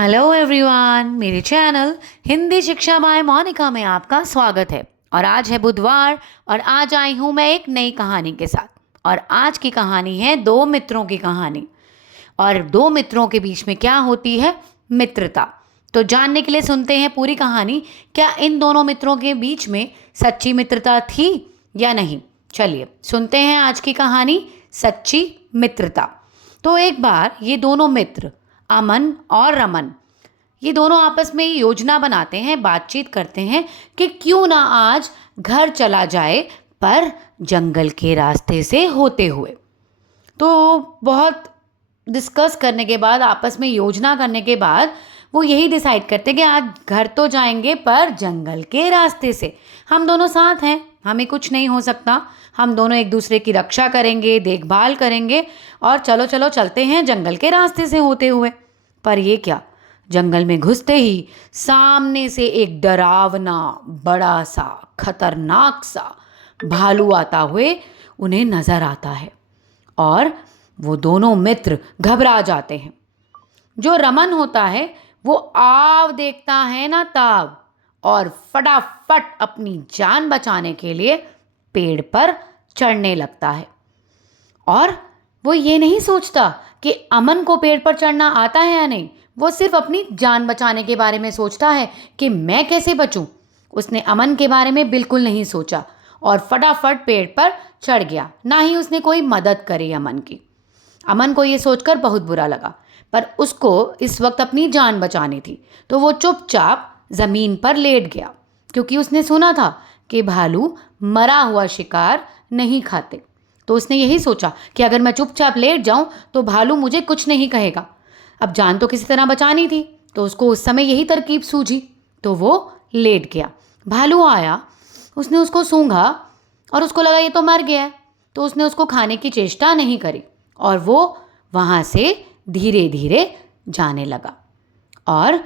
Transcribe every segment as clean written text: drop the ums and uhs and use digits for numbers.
Hello everyone, मेरे channel Hindi शिक्षा bye Monika में आपका स्वागत है। और आज है बुधवार और आज आई हूँ मैं एक नई कहानी के साथ। और आज की कहानी है दो मित्रों की कहानी। और दो मित्रों के बीच में क्या होती है? मित्रता। तो जानने के लिए सुनते हैं पूरी कहानी। क्या इन दोनों मित्रों के बीच में सच्ची मित्रता थी या नहीं? चलिए सुनते हैं आज की कहानी, सच्ची मित्रता। तो एक बार ये दोनों मित्र अमन और रमन, ये दोनों आपस में योजना बनाते हैं, बातचीत करते हैं कि क्यों ना आज घर चला जाए, पर जंगल के रास्ते से होते हुए। तो बहुत डिस्कस करने के बाद, आपस में योजना करने के बाद वो यही डिसाइड करते कि आज घर तो जाएंगे पर जंगल के रास्ते से। हम दोनों साथ हैं, हमें कुछ नहीं हो सकता, हम दोनों एक दूसरे की रक्षा करेंगे, देखभाल करेंगे और चलो चलो चलते हैं जंगल के रास्ते से होते हुए। पर ये क्या, जंगल में घुसते ही सामने से एक डरावना, बड़ा सा, खतरनाक सा भालू आता हुए उन्हें नजर आता है और वो दोनों मित्र घबरा जाते हैं। जो रमन होता है वो आव देखता है ना ताव, और फटाफट अपनी जान बचाने के लिए पेड़ पर चढ़ने लगता है। और वो ये नहीं सोचता कि अमन को पेड़ पर चढ़ना आता है या नहीं, वो सिर्फ अपनी जान बचाने के बारे में सोचता है कि मैं कैसे बचूं। उसने अमन के बारे में बिल्कुल नहीं सोचा और फटाफट पेड़ पर चढ़ गया। ना ही उसने कोई मदद करी अमन की। अमन को ये सोचकर बहुत बुरा लगा, पर उसको इस वक्त अपनी जान बचानी थी, तो वो चुपचाप ज़मीन पर लेट गया, क्योंकि उसने सुना था कि भालू मरा हुआ शिकार नहीं खाते। तो उसने यही सोचा कि अगर मैं चुपचाप लेट जाऊं तो भालू मुझे कुछ नहीं कहेगा। अब जान तो किसी तरह बचानी थी, तो उसको उस समय यही तरकीब सूझी, तो वो लेट गया। भालू आया, उसने उसको सूंघा और उसको लगा ये तो मर गया है, तो उसने उसको खाने की चेष्टा नहीं करी और वो वहाँ से धीरे धीरे जाने लगा। और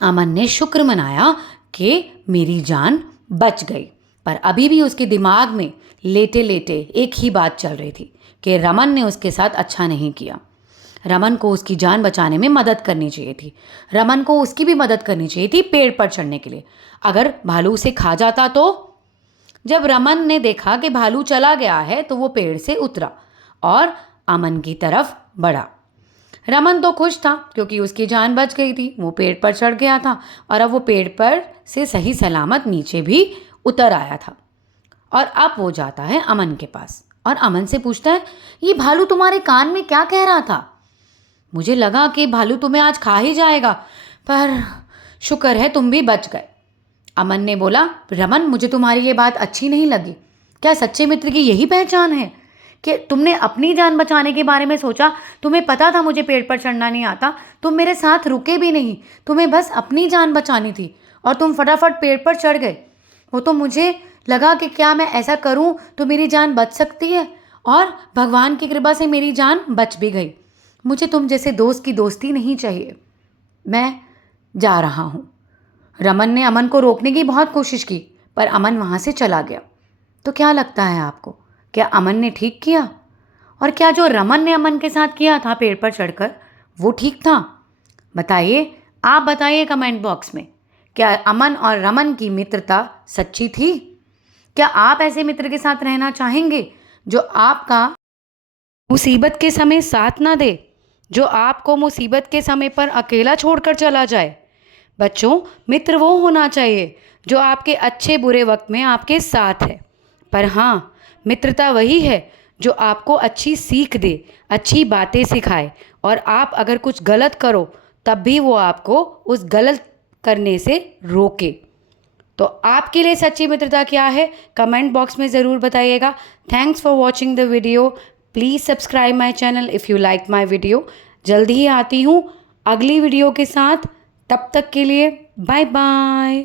अमन ने शुक्र मनाया कि मेरी जान बच गई। पर अभी भी उसके दिमाग में लेटे लेटे एक ही बात चल रही थी कि रमन ने उसके साथ अच्छा नहीं किया। रमन को उसकी जान बचाने में मदद करनी चाहिए थी। रमन को उसकी भी मदद करनी चाहिए थी पेड़ पर चढ़ने के लिए। अगर भालू उसे खा जाता तो? जब रमन ने देखा कि भालू चला गया है तो वो पेड़ से उतरा और अमन की तरफ बढ़ा। रमन तो खुश था क्योंकि उसकी जान बच गई थी, वो पेड़ पर चढ़ गया था और अब वो पेड़ पर से सही सलामत नीचे भी उतर आया था। और अब वो जाता है अमन के पास और अमन से पूछता है, ये भालू तुम्हारे कान में क्या कह रहा था? मुझे लगा कि भालू तुम्हें आज खा ही जाएगा, पर शुक्र है तुम भी बच गए। अमन ने बोला, रमन मुझे तुम्हारी ये बात अच्छी नहीं लगी। क्या सच्चे मित्र की यही पहचान है कि तुमने अपनी जान बचाने के बारे में सोचा? तुम्हें पता था मुझे पेड़ पर चढ़ना नहीं आता, तुम मेरे साथ रुके भी नहीं, तुम्हें बस अपनी जान बचानी थी और तुम फटाफट पेड़ पर चढ़ गए। वो तो मुझे लगा कि क्या मैं ऐसा करूं तो मेरी जान बच सकती है, और भगवान की कृपा से मेरी जान बच भी गई। मुझे तुम जैसे दोस्त की दोस्ती नहीं चाहिए, मैं जा रहा हूँ। रमन ने अमन को रोकने की बहुत कोशिश की, पर अमन वहाँ से चला गया। तो क्या लगता है आपको, क्या अमन ने ठीक किया? और क्या जो रमन ने अमन के साथ किया था पेड़ पर चढ़कर, वो ठीक था? बताइए, आप बताइए कमेंट बॉक्स में, क्या अमन और रमन की मित्रता सच्ची थी? क्या आप ऐसे मित्र के साथ रहना चाहेंगे जो आपका मुसीबत के समय साथ ना दे, जो आपको मुसीबत के समय पर अकेला छोड़कर चला जाए? बच्चों, मित्र वो होना चाहिए जो आपके अच्छे बुरे वक्त में आपके साथ है। पर हाँ, मित्रता वही है जो आपको अच्छी सीख दे, अच्छी बातें सिखाए, और आप अगर कुछ गलत करो तब भी वो आपको उस गलत करने से रोके। तो आपके लिए सच्ची मित्रता क्या है, कमेंट बॉक्स में ज़रूर बताइएगा। Thanks for watching the video. Please subscribe my channel if you like my video. जल्दी ही आती हूँ अगली वीडियो के साथ। तब तक के लिए बाय बाय।